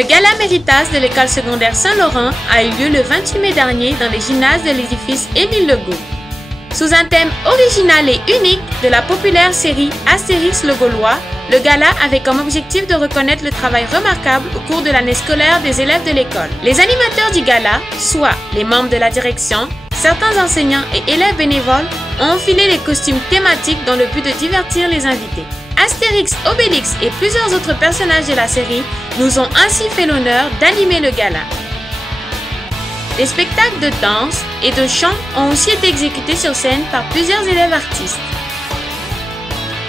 Le gala Méritas de l'école secondaire Saint-Laurent a eu lieu le 28 mai dernier dans les gymnases de l'édifice Émile Legault. Sous un thème original et unique de la populaire série Astérix le Gaulois, le gala avait comme objectif de reconnaître le travail remarquable au cours de l'année scolaire des élèves de l'école. Les animateurs du gala, soit les membres de la direction, certains enseignants et élèves bénévoles, ont enfilé les costumes thématiques dans le but de divertir les invités. Astérix, Obélix et plusieurs autres personnages de la série nous ont ainsi fait l'honneur d'animer le gala. Des spectacles de danse et de chant ont aussi été exécutés sur scène par plusieurs élèves artistes.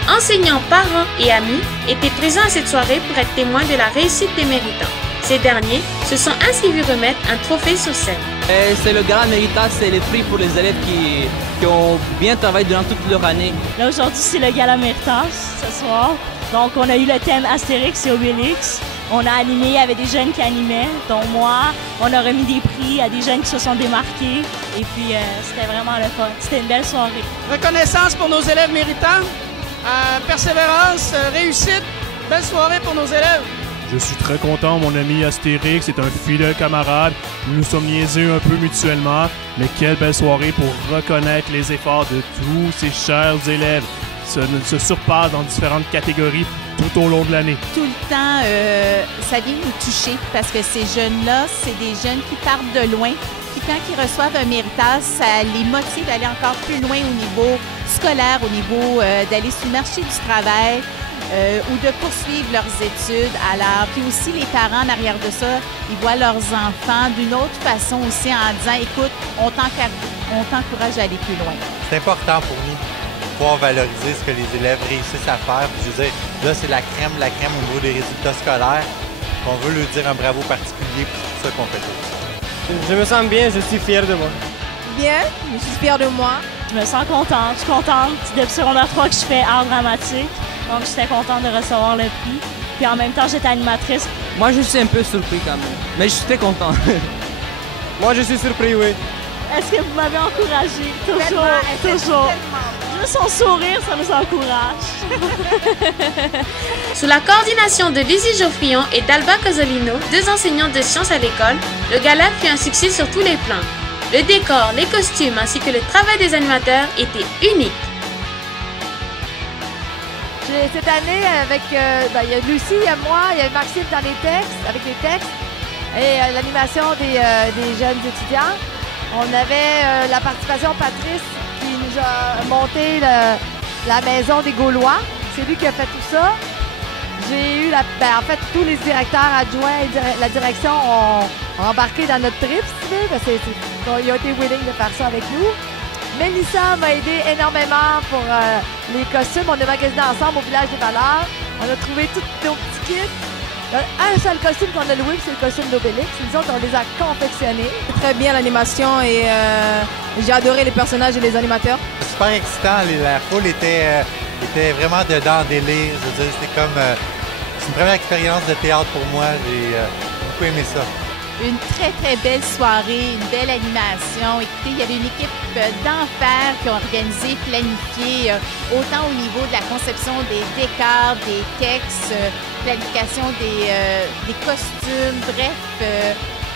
Enseignants, parents et amis étaient présents à cette soirée pour être témoins de la réussite des méritants. Ces derniers se sont ainsi vus remettre un trophée sur scène. C'est le gala Méritas, c'est les prix pour les élèves qui ont bien travaillé durant toute leur année. Là aujourd'hui c'est le gala Méritas ce soir. Donc on a eu le thème Astérix et Obélix. On a animé, il y avait des jeunes qui animaient, dont moi. On a remis des prix à des jeunes qui se sont démarqués. Et puis c'était vraiment le fun. C'était une belle soirée. Reconnaissance pour nos élèves méritants. Persévérance, réussite. Belle soirée pour nos élèves. Je suis très content, mon ami Astérix est un fidèle camarade. Nous nous sommes niaisés un peu mutuellement, mais quelle belle soirée pour reconnaître les efforts de tous ces chers élèves. Se surpassent dans différentes catégories tout au long de l'année. Tout le temps, ça vient nous toucher parce que ces jeunes-là, c'est des jeunes qui partent de loin. Puis quand ils reçoivent un Méritas, ça les motive d'aller encore plus loin au niveau scolaire, au niveau d'aller sur le marché du travail. Ou de poursuivre leurs études. Alors, puis aussi les parents en arrière de ça, ils voient leurs enfants d'une autre façon aussi en disant, écoute, on t'encourage à aller plus loin. C'est important pour nous de pouvoir valoriser ce que les élèves réussissent à faire. Puis je veux dire, là, c'est la crème au niveau des résultats scolaires. On veut leur dire un bravo particulier pour tout ça qu'on fait tous. Je me sens bien, je suis fier de moi. Bien, je suis fière de moi. Je me sens contente. Je suis contente depuis secondaire 3 que je fais art dramatique. Donc, j'étais contente de recevoir le prix. Puis en même temps, j'étais animatrice. Moi, je suis un peu surpris quand même. Mais je suis très content. Moi, je suis surpris, oui. Est-ce que vous m'avez encouragé? Toujours. Juste son sourire, ça nous encourage. Sous la coordination de Lizzie Geoffrion et d'Alba Cosolino, 2 enseignants de sciences à l'école, le gala fut un succès sur tous les plans. Le décor, les costumes ainsi que le travail des animateurs étaient uniques. Cette année, avec il y a Lucie, il y a moi, il y a Maxime dans les textes, avec les textes, et l'animation des jeunes étudiants. On avait la participation de Patrice qui nous a monté la maison des Gaulois. C'est lui qui a fait tout ça. J'ai eu, en fait, tous les directeurs adjoints et la direction ont embarqué dans notre trip, si tu veux, parce qu'ils ont été willing de faire ça avec nous. Mélissa m'a aidé énormément pour les costumes. On a magasiné ensemble au Village des Valeurs. On a trouvé tous nos petits kits. Un seul costume qu'on a loué, c'est le costume d'Obélix. Les autres, on les a confectionnés. Très bien l'animation et j'ai adoré les personnages et les animateurs. Super excitant. La foule était vraiment dedans en délire. Je veux dire, c'était comme... c'est une première expérience de théâtre pour moi. J'ai beaucoup aimé ça. Une très, très belle soirée, une belle animation. Écoutez, il y avait une équipe d'enfer qui ont organisé, planifié, autant au niveau de la conception des décors, des textes, planification des costumes, bref,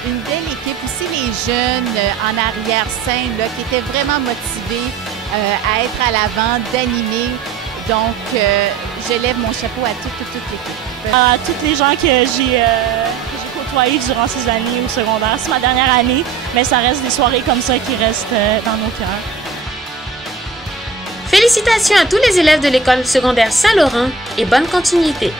une belle équipe. Aussi les jeunes en arrière-scène là, qui étaient vraiment motivés à être à l'avant, d'animer. Donc, je lève mon chapeau à toute l'équipe. À toutes les gens que j'ai côtoyés durant ces années au secondaire. C'est ma dernière année, mais ça reste des soirées comme ça qui restent dans nos cœurs. Félicitations à tous les élèves de l'école secondaire Saint-Laurent et bonne continuité.